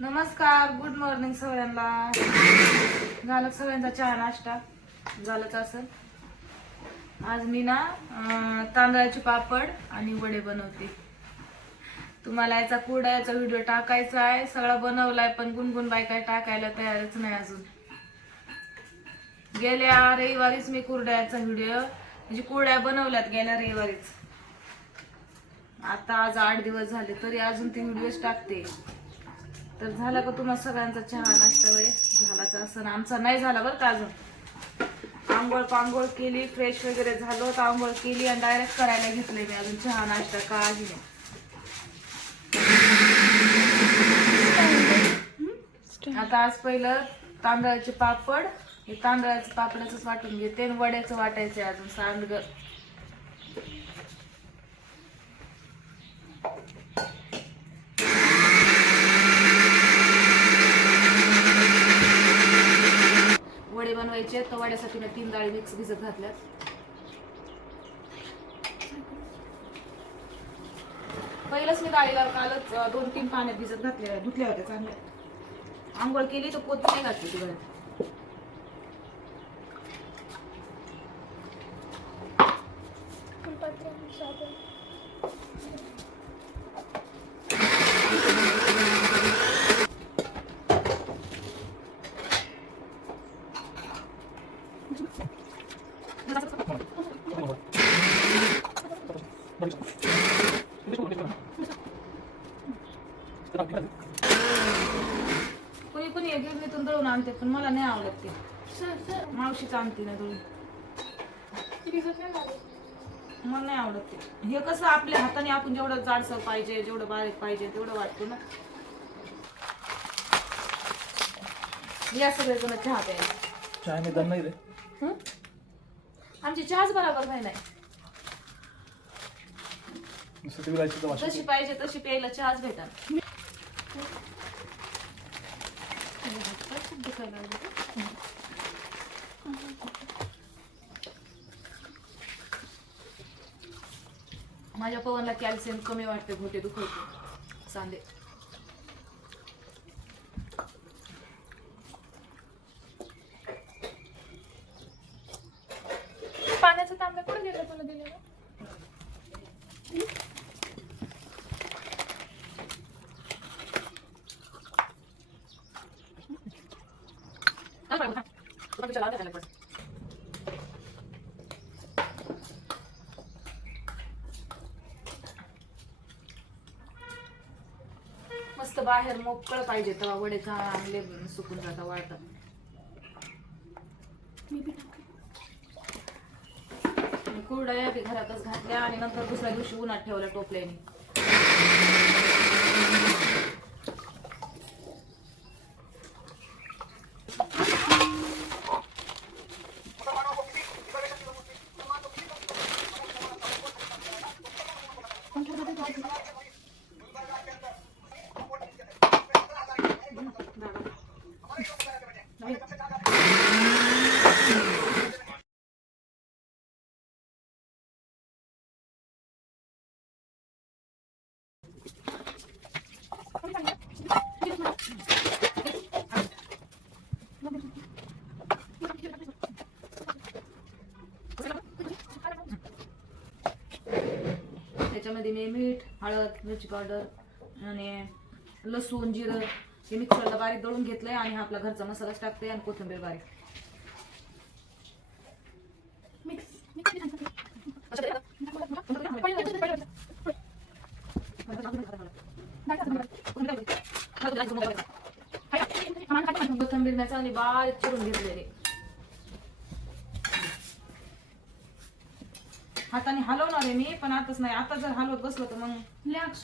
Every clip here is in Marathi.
नमस्कार, गुड मॉर्निंग सगळ्यांना. झालं सगळ्यांचा चहा नाश्ता झालंच असं. आज मी ना तांदळाचे पापड आणि वडे बनवते. तुम्हाला याचा कुरडयाचा व्हिडिओ टाकायचा आहे. सगळा बनवलाय पण गुणगुण बाई काय टाकायला तयारच नाही अजून. गेल्या रविवारीच मी कुरडयाचा व्हिडिओ म्हणजे कुरड्या बनवल्यात गेल्या रविवारीच. आता आज 8 दिवस झाले तरी अजून ती व्हिडिओच टाकते. तर झाला का तुम्हाला सगळ्यांचा चहा नाश्ता वय झालाच असं. आमचा नाही झाला बरं का अजून. आंघोळ पांघोळ केली, फ्रेश वगैरे झालो तर आंघोळ केली आणि डायरेक्ट करायला घेतले मी. अजून चहा नाश्ता काही नाही. आता आज पहिलं तांदळाचे पापड, हे तांदळाचे पापडाच वाटून घेते आणि वड्याचं वाटायचंय अजून सांडग. वडे बनवायचे तर वड्यासाठी मी 3 डाळी मिक्स भिजत घातल्यात. पहिलंच मी डाळीला कालच 2-3 पाण्यात भिजत घातल्या, धुतल्या होत्या चांगल्या. आंघोळ केली तर पोत नाही घातली ती घरात. कोणी कोणी गिरणीतून दळून आणते पण मला नाही आवडत ते. मावशीच आणते ना दळून, मला नाही आवडत ते. हे कसं आपल्या हाताने आपण जेवढं जाडसर पाहिजे, जेवढं बारीक पाहिजे तेवढं वाटतो ना. या सगळे जण चहा प्यायला. चहा में दम नहीं रे. आमची चहाच बरोबर नाही. जशी पाहिजे तशी प्यायला चहाच भेटणार. माझ्या पवनला कॅल्शियम कमी वाटते, घोटे दुखवते सांदे. पाण्याचं तांब्या कुठे दिलं तुला दिलेलं? मस्त बाहेर मोकळं पाहिजे तेव्हा वडे चांगले सुकून जातात, वाळतात. कुरडया बी घरातच घातल्या आणि नंतर दुसऱ्या दिवशी उन्हात ठेवल्या टोपल्याने. त्याच्यामध्ये मी मीठ, हळद, मिरची पावडर आणि लसूण, जिरं हे मिक्सरला बारीक दळून घेतलंय आणि हा आपला घरचा मसालाच टाकते आणि कोथिंबीर बारीक. कोथिंबीर मी चांगली बारीक चिरून घेतलेली. हाताने हलवणार आहे मी पण आताच नाही. आता जर हलवत बसलो तर मग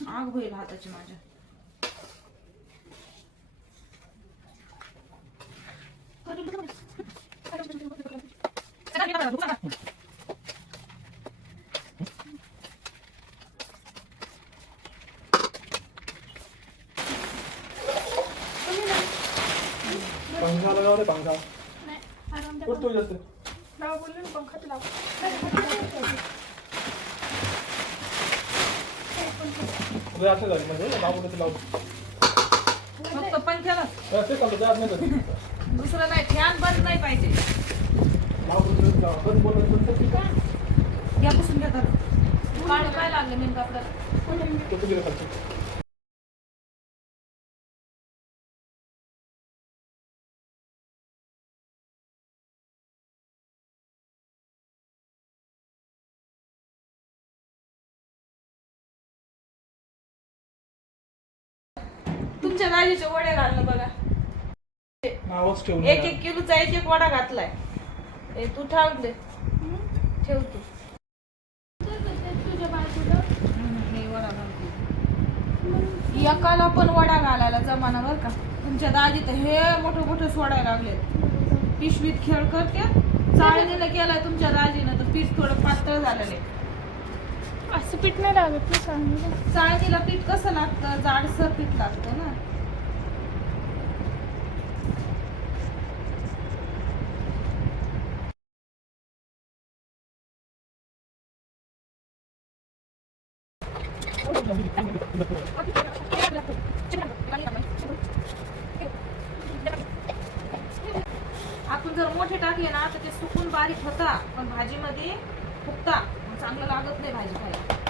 आग होईल हाताची माझ्या. पंखा लगाओ रे, पंखा उठ तो जैसे बोलले ना पंखा ते लाव. असं झालं म्हणजे लावू. फक्त केला ते चालतं त्यात नाही कधी. दुसरं नाही फॅन बंद नाही पाहिजे आपण बोलत नंतर की काय घ्या पुसून घ्या काळ काय लागलं नेमकं आपल्याला तो तुझ्या खालचं. तुमच्या दाजीच्या वड्या घालणं बघा नावच ठेवून एक एक किलोचा एक एक वडा घातलाय ए तू ठेव दे ठेव तू तुझ्या बाजूला हे वडा घालते एकाला पण वडा घालायला जमाना बर का तुमच्या दाजी तर हे मोठं मोठं सोडायला लागलेत पिशवीत खेळ करते चाळणीनं केलाय तुमच्या दाजीनं तर पीठ थोडं पातळ झालेलं आहे असं पीठ नाही लागत ना सांगितलं. चाळणीला पीठ कसं लागतं जाडसर पीठ लागतं ना आपण जर मोठे टाकले ना तर ते सुकून बारीक होता पण भाजीमध्ये फुगता मग चांगलं लागत नाही भाजी खायला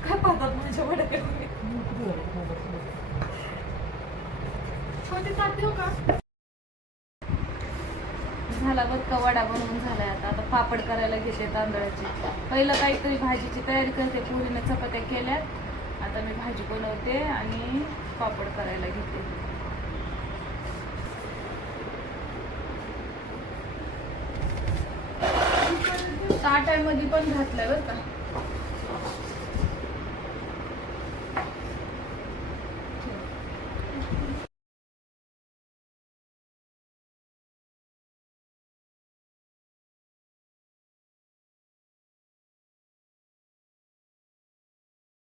काय पाहतात माझ्या वड्याकडे छोटे ताट देऊ का? झाला बघ का वडा बनवून झालाय आता पापड करायला घेते तांदळाची पहिलं काहीतरी भाजीची तयारी करते पुरीने चपात्या केल्यात आता मी भाजी बनवते आणि पापड करायला घेते ताटामध्ये पण घातलंय बरं का